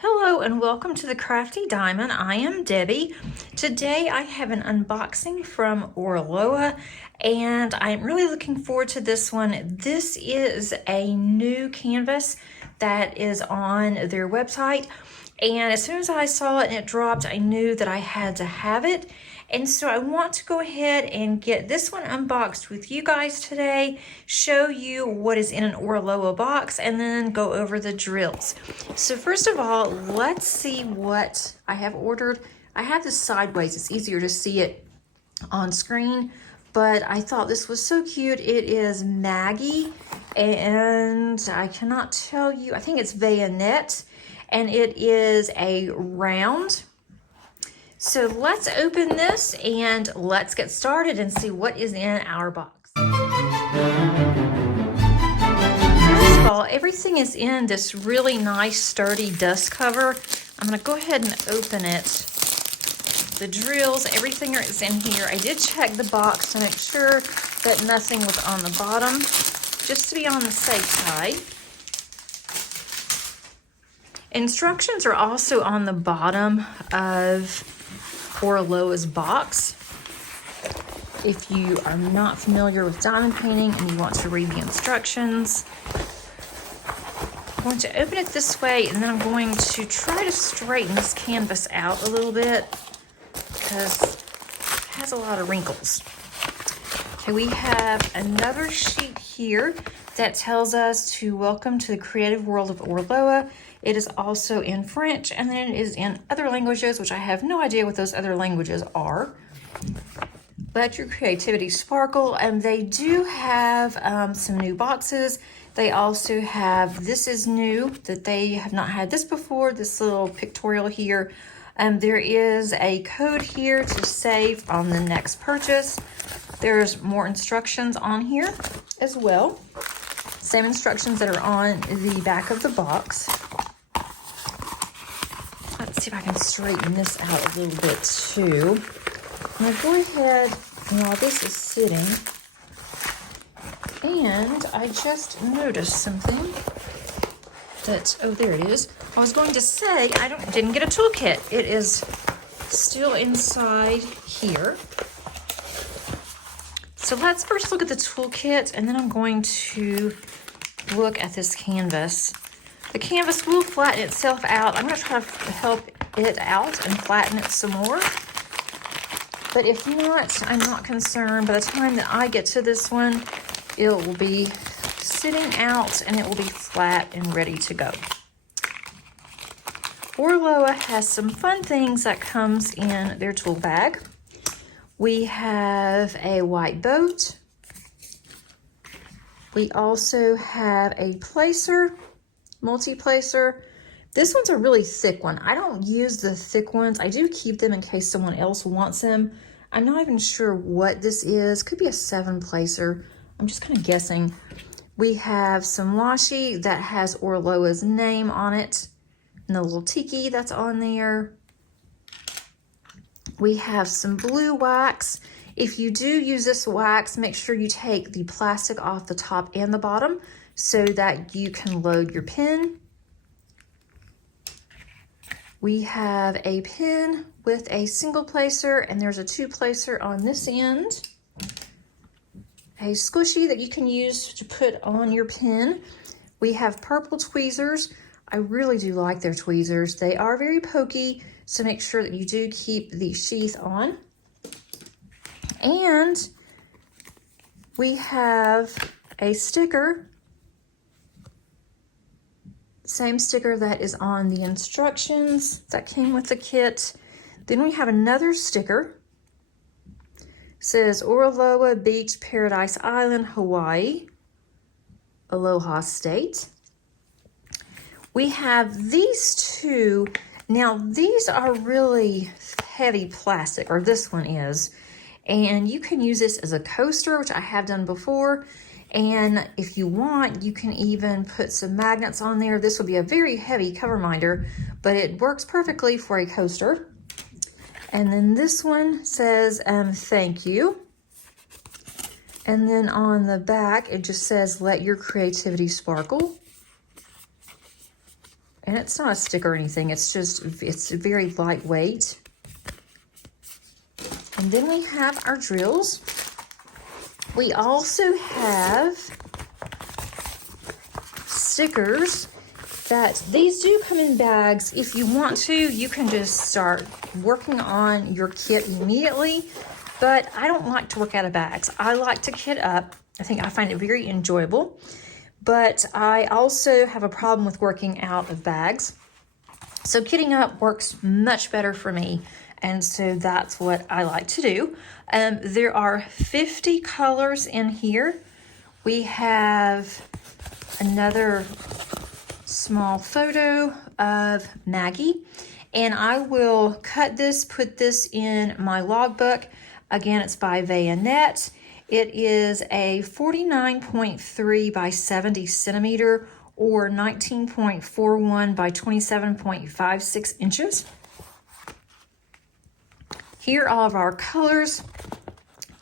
Hello and welcome to the Crafty Diamond. I am Debbie. Today I have an unboxing from Oraloa and I'm really looking forward to this one. This is a new canvas that is on their website, and as soon as I saw it and it dropped, I knew that I had to have it. And so I want to go ahead and get this one unboxed with you guys today, show you what is in an Oraloa box, and then go over the drills. So first of all, let's see what I have ordered. I have this sideways. It's easier to see it on screen, but I thought this was so cute. It is Magie, and I cannot tell you, I think it's Vayonette, and it is a round. So let's open this and let's get started and see what is in our box. First of all, everything is in this really nice sturdy dust cover. I'm going to go ahead and open it. The drills, everything is in here. I did check the box to make sure that nothing was on the bottom, just to be on the safe side. Instructions are also on the bottom of Oraloa's box. If you are not familiar with diamond painting and you want to read the instructions, I'm going to open it this way, and then I'm going to try to straighten this canvas out a little bit because it has a lot of wrinkles. Okay, we have another sheet here that tells us to welcome to the creative world of Oraloa. It is also in French, and then it is in other languages, which I have no idea what those other languages are. Let your creativity sparkle, and they do have some new boxes. They also have, this is new, that they have not had this before, this little pictorial here. There is a code here to save on the next purchase. There's more instructions on here as well. Same instructions that are on the back of the box. Let's see if I can straighten this out a little bit too. Now go ahead while this is sitting. And I just noticed something that, oh, there it is. I was going to say, didn't get a toolkit. It is still inside here. So let's first look at the toolkit, and then I'm going to look at this canvas. The canvas will flatten itself out. I'm going to try to help it out and flatten it some more. But if not, I'm not concerned. By the time that I get to this one, it will be sitting out and it will be flat and ready to go. Oraloa has some fun things that comes in their tool bag. We have a white boat. We also have a placer, multi-placer. This one's a really thick one. I don't use the thick ones. I do keep them in case someone else wants them. I'm not even sure what this is. Could be a 7-placer. I'm just kind of guessing. We have some washi that has Oraloa's name on it, and the little tiki that's on there. We have some blue wax. If you do use this wax, make sure you take the plastic off the top and the bottom so that you can load your pen. We have a pen with a single placer, and there's a 2-placer on this end. A squishy that you can use to put on your pen. We have purple tweezers. I really do like their tweezers. They are very pokey, so make sure that you do keep the sheath on. And we have a sticker. Same sticker that is on the instructions that came with the kit. Then we have another sticker. It says Oraloa Beach, Paradise Island, Hawaii, Aloha State. We have these two. Now these are really heavy plastic, or this one is, and you can use this as a coaster, which I have done before. And if you want, you can even put some magnets on there. This would be a very heavy cover minder, but it works perfectly for a coaster. And then this one says, thank you. And then on the back, it just says, let your creativity sparkle. And it's not a stick or anything. It's just, it's very lightweight. And then we have our drills. We also have stickers that these do come in bags. If you want to, you can just start working on your kit immediately, but I don't like to work out of bags. I like to kit up. I find it very enjoyable, but I also have a problem with working out of bags. So kitting up works much better for me, and so that's what I like to do. There are 50 colors in here. We have another small photo of Maggie, and I will cut this, put this in my logbook. Again, it's by Vayonette. It is a 49.3 by 70 centimeter or 19.41 by 27.56 inches. Here are all of our colors.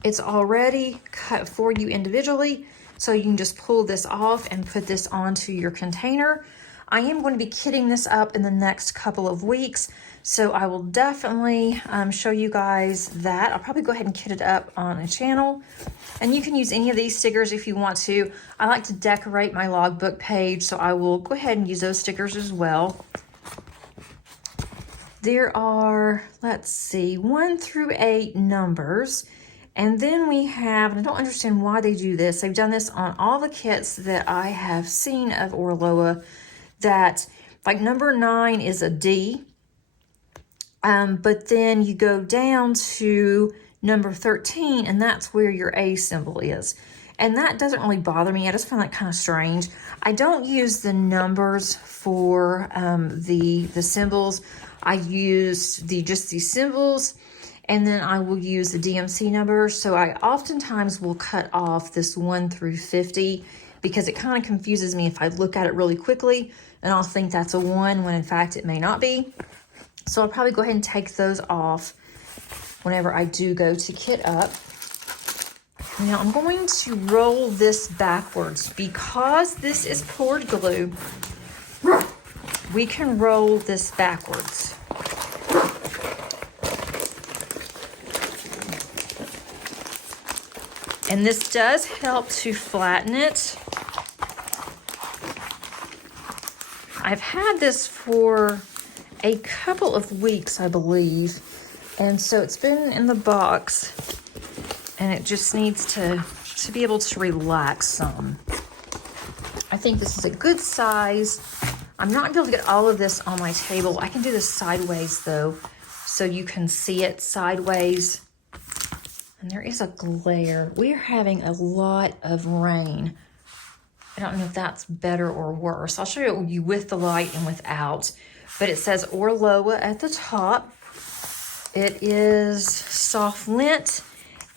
It's already cut for you individually, so you can just pull this off and put this onto your container. I am going to be kitting this up in the next couple of weeks, so I will definitely show you guys that. I'll probably go ahead and kit it up on a channel. And you can use any of these stickers if you want to. I like to decorate my logbook page, so I will go ahead and use those stickers as well. There are, let's see, 1 through 8 numbers. And then we have, and I don't understand why they do this. They've done this on all the kits that I have seen of Oraloa, that like number 9 is a D. But then you go down to number 13, and that's where your A symbol is. And that doesn't really bother me. I just find that kind of strange. I don't use the numbers for the symbols. I use just these symbols, and then I will use the DMC numbers. So I oftentimes will cut off this 1 through 50 because it kind of confuses me if I look at it really quickly, and I'll think that's a 1 when in fact it may not be. So I'll probably go ahead and take those off whenever I do go to kit up. Now I'm going to roll this backwards. Because this is poured glue, we can roll this backwards. And this does help to flatten it. I've had this for a couple of weeks, I believe. And so it's been in the box, and it just needs to be able to relax some. I think this is a good size. I'm not going to be able to get all of this on my table. I can do this sideways though, so you can see it sideways. And there is a glare. We're having a lot of rain. I don't know if that's better or worse. I'll show you with the light and without. But it says Oraloa at the top. It is soft lint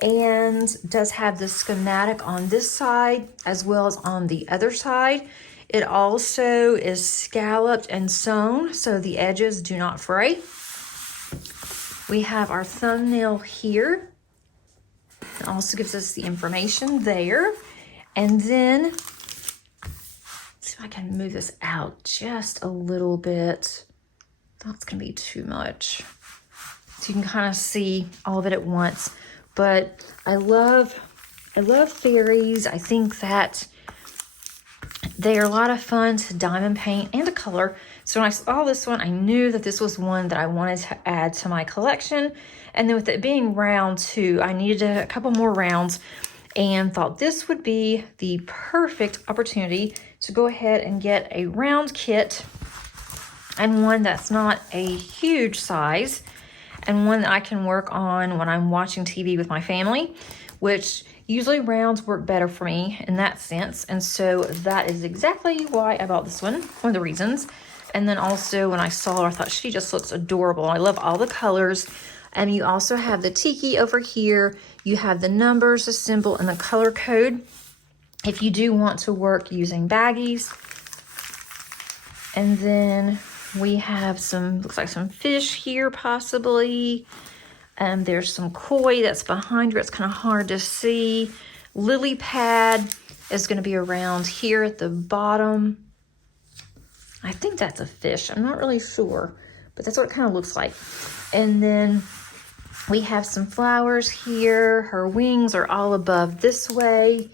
and does have the schematic on this side as well as on the other side. It also is scalloped and sewn, so the edges do not fray. We have our thumbnail here. It also gives us the information there. And then, let's see if I can move this out just a little bit. That's gonna be too much. So you can kind of see all of it at once. But I love fairies. I think that they are a lot of fun to diamond paint and to color. So when I saw this one, I knew that this was one that I wanted to add to my collection. And then with it being round too, I needed a couple more rounds and thought this would be the perfect opportunity to go ahead and get a round kit, and one that's not a huge size, and one that I can work on when I'm watching TV with my family, which usually rounds work better for me in that sense. And so that is exactly why I bought this one of the reasons. And then also when I saw her, I thought she just looks adorable. I love all the colors. And you also have the tiki over here. You have the numbers, the symbol, and the color code if you do want to work using baggies. And then we have some, looks like some fish here possibly. There's some koi that's behind her. It's kind of hard to see. Lily pad is going to be around here at the bottom. I think that's a fish. I'm not really sure, but that's what it kind of looks like. And then we have some flowers here. Her wings are all above this way.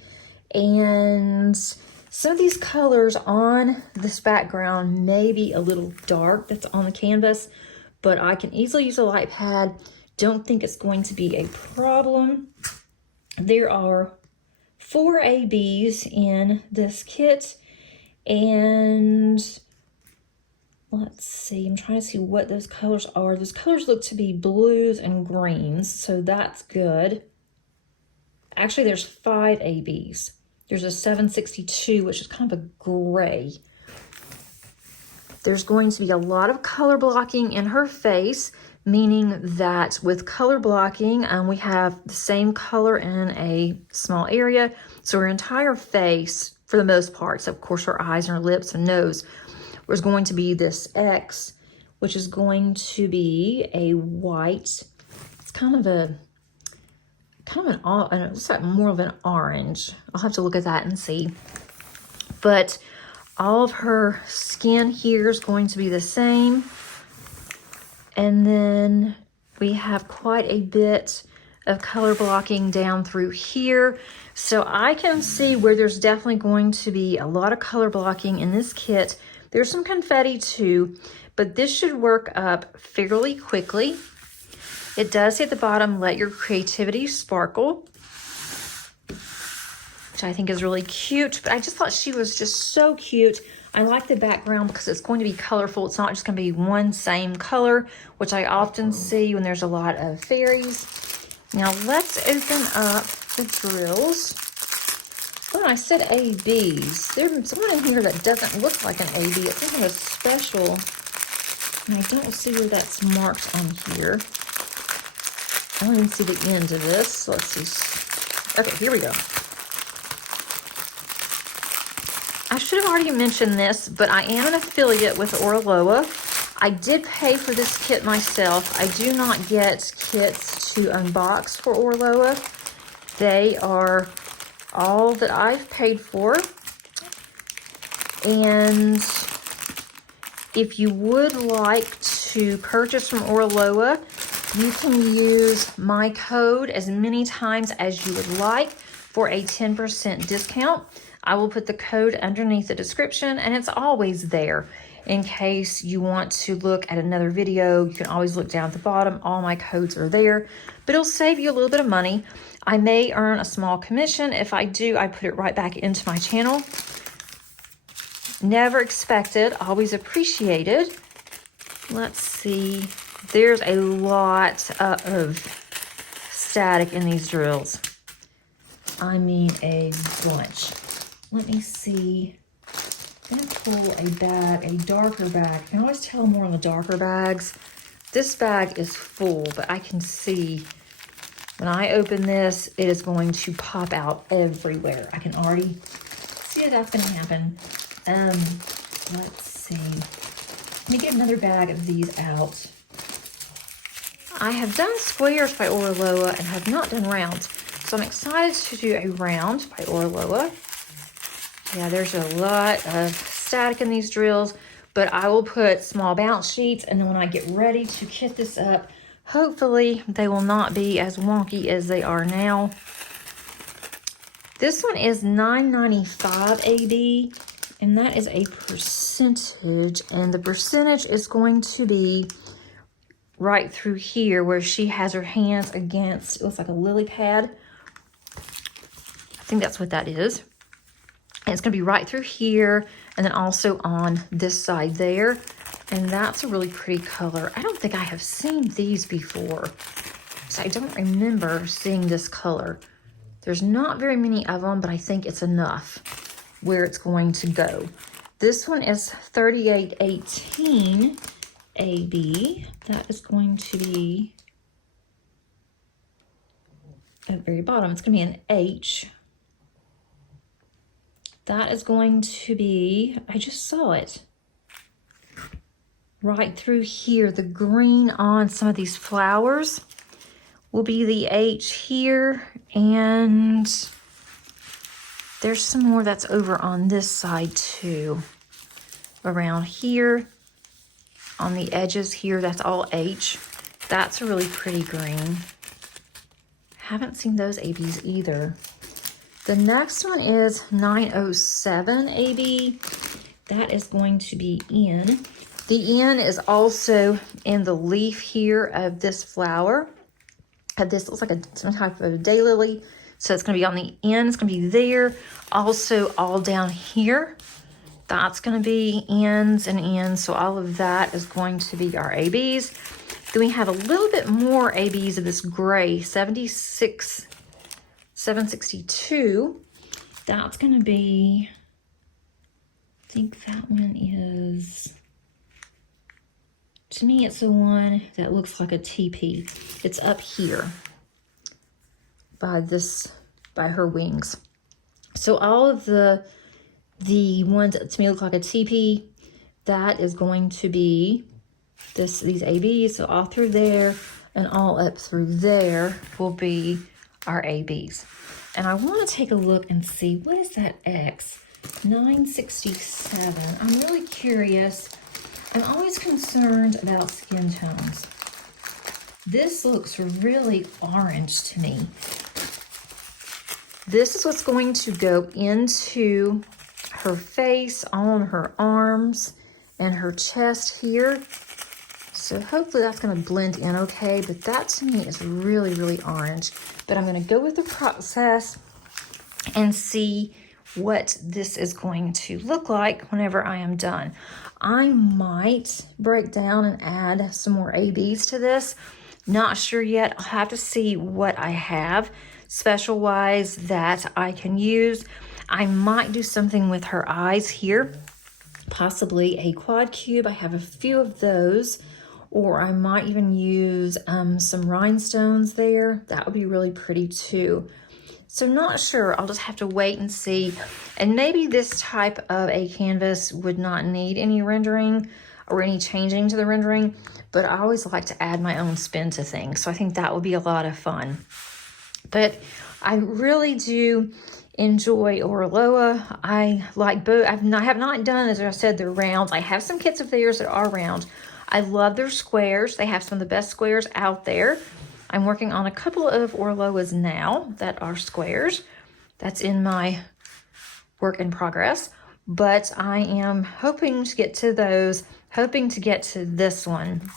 And some of these colors on this background may be a little dark that's on the canvas, but I can easily use a light pad. Don't think it's going to be a problem. There are 4 ABs in this kit, and let's see, I'm trying to see what those colors are. Those colors look to be blues and greens, so that's good. Actually, there's 5 ABs. There's a 762, which is kind of a gray. There's going to be a lot of color blocking in her face, meaning that with color blocking, we have the same color in a small area. So her entire face, for the most part, so of course her eyes and her lips and nose, was going to be this X, which is going to be a white. It's kind of an, it looks like more of an orange. I'll have to look at that and see. But all of her skin here is going to be the same. And then we have quite a bit of color blocking down through here. So I can see where there's definitely going to be a lot of color blocking in this kit. There's some confetti too, but this should work up fairly quickly. It does say at the bottom, let your creativity sparkle, which I think is really cute, but I just thought she was just so cute. I like the background because it's going to be colorful. It's not just going to be one same color, which I often see when there's a lot of fairies. Now let's open up the drills. Oh, I said ABs. There's someone in here that doesn't look like an AB. It's kind of a special, and I don't see where that's marked on here. I don't even see the end of this. Let's see. Okay, here we go. I should have already mentioned this, but I am an affiliate with Oraloa. I did pay for this kit myself. I do not get kits to unbox for Oraloa. They are all that I've paid for. And if you would like to purchase from Oraloa, you can use my code as many times as you would like for a 10% discount. I will put the code underneath the description, and it's always there. In case you want to look at another video, you can always look down at the bottom. All my codes are there, but it'll save you a little bit of money. I may earn a small commission. If I do, I put it right back into my channel. Never expected, always appreciated. Let's see. There's a lot of static in these drills. I mean a bunch. Let me see. I'm going to pull a bag, a darker bag. You can always tell more on the darker bags. This bag is full, but I can see when I open this, it is going to pop out everywhere. I can already see that that's going to happen. Let's see. Let me get another bag of these out. I have done squares by Oraloa and have not done rounds. So I'm excited to do a round by Oraloa. Yeah, there's a lot of static in these drills, but I will put small bounce sheets, and then when I get ready to kit this up, hopefully they will not be as wonky as they are now. This one is $9.95 AB, and that is a percentage, and the percentage is going to be right through here where she has her hands against, it looks like a lily pad. I think that's what that is. And it's going to be right through here, and then also on this side there. And that's a really pretty color. I don't think I have seen these before. So I don't remember seeing this color. There's not very many of them, but I think it's enough where it's going to go. This one is 3818 AB. That is going to be at the very bottom. It's going to be an H. That is going to be, I just saw it, right through here. The green on some of these flowers will be the H here, and there's some more that's over on this side too. around here on the edges here. That's all H. That's a really pretty green. Haven't seen those ABs either. The next one is 907 AB. That is going to be N. The N is also in the leaf here of this flower. This looks like some type of a daylily. So it's going to be on the end. It's going to be there. Also all down here. That's going to be ends and ends. So all of that is going to be our ABs. Then we have a little bit more ABs of this gray, 762. That's going to be, I think that one is, to me it's the one that looks like a TP. It's up here by her wings. So all of the ones that to me look like a TP, that is going to be these ABs. So all through there and all up through there will be our ABs. And I want to take a look and see, what is that X? 967. I'm really curious. I'm always concerned about skin tones. This looks really orange to me. This is what's going to go into her face, on her arms, and her chest here. So hopefully that's going to blend in okay, but that to me is really, really orange. But I'm going to go with the process and see what this is going to look like whenever I am done. I might break down and add some more ABs to this. Not sure yet. I'll have to see what I have special wise that I can use. I might do something with her eyes here, possibly a quad cube. I have a few of those, or I might even use some rhinestones there. That would be really pretty too. So not sure. I'll just have to wait and see. And maybe this type of a canvas would not need any rendering or any changing to the rendering, but I always like to add my own spin to things. So I think that would be a lot of fun. But I really do enjoy Oraloa. I like both. I have not done, as I said, the rounds. I have some kits of theirs that are round. I love their squares. They have some of the best squares out there. I'm working on a couple of Oraloas now that are squares. That's in my work in progress. But I am hoping to get to those, hoping to get to this one.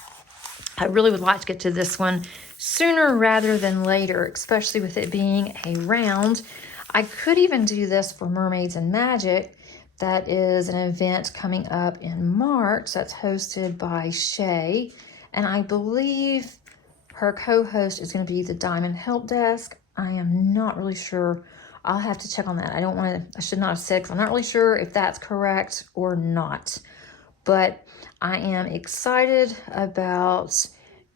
I really would like to get to this one sooner rather than later, especially with it being a round. I could even do this for Mermaids and Magic. That is an event coming up in March that's hosted by Shay. And I believe her co-host is going to be the Diamond Help Desk. I am not really sure. I'll have to check on that. I should not have said, because I'm not really sure if that's correct or not. But I am excited about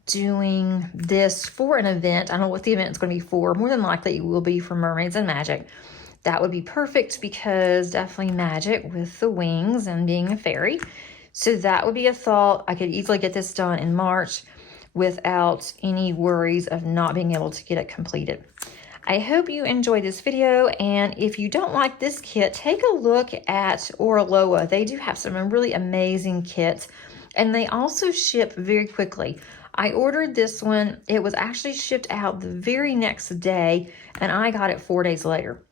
doing this for an event. I don't know what the event is going to be for. More than likely it will be for Mermaids and Magic. That would be perfect because definitely magic with the wings and being a fairy. So that would be a thought. I could easily get this done in March without any worries of not being able to get it completed. I hope you enjoyed this video, and if you don't like this kit, take a look at Oraloa. They do have some really amazing kits, and they also ship very quickly. I ordered this one. It was actually shipped out the very next day, and I got it 4 days later.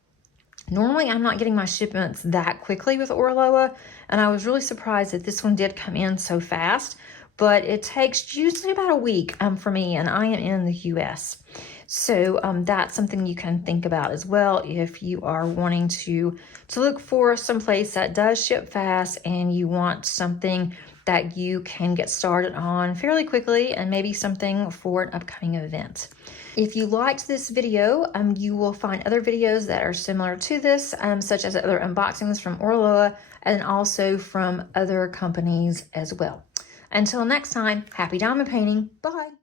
Normally, I'm not getting my shipments that quickly with Oraloa, and I was really surprised that this one did come in so fast, but it takes usually about a week for me, and I am in the US. So that's something you can think about as well if you are wanting to look for someplace that does ship fast and you want something that you can get started on fairly quickly and maybe something for an upcoming event. If you liked this video, you will find other videos that are similar to this, such as other unboxings from Oraloa and also from other companies as well. Until next time, happy diamond painting. Bye.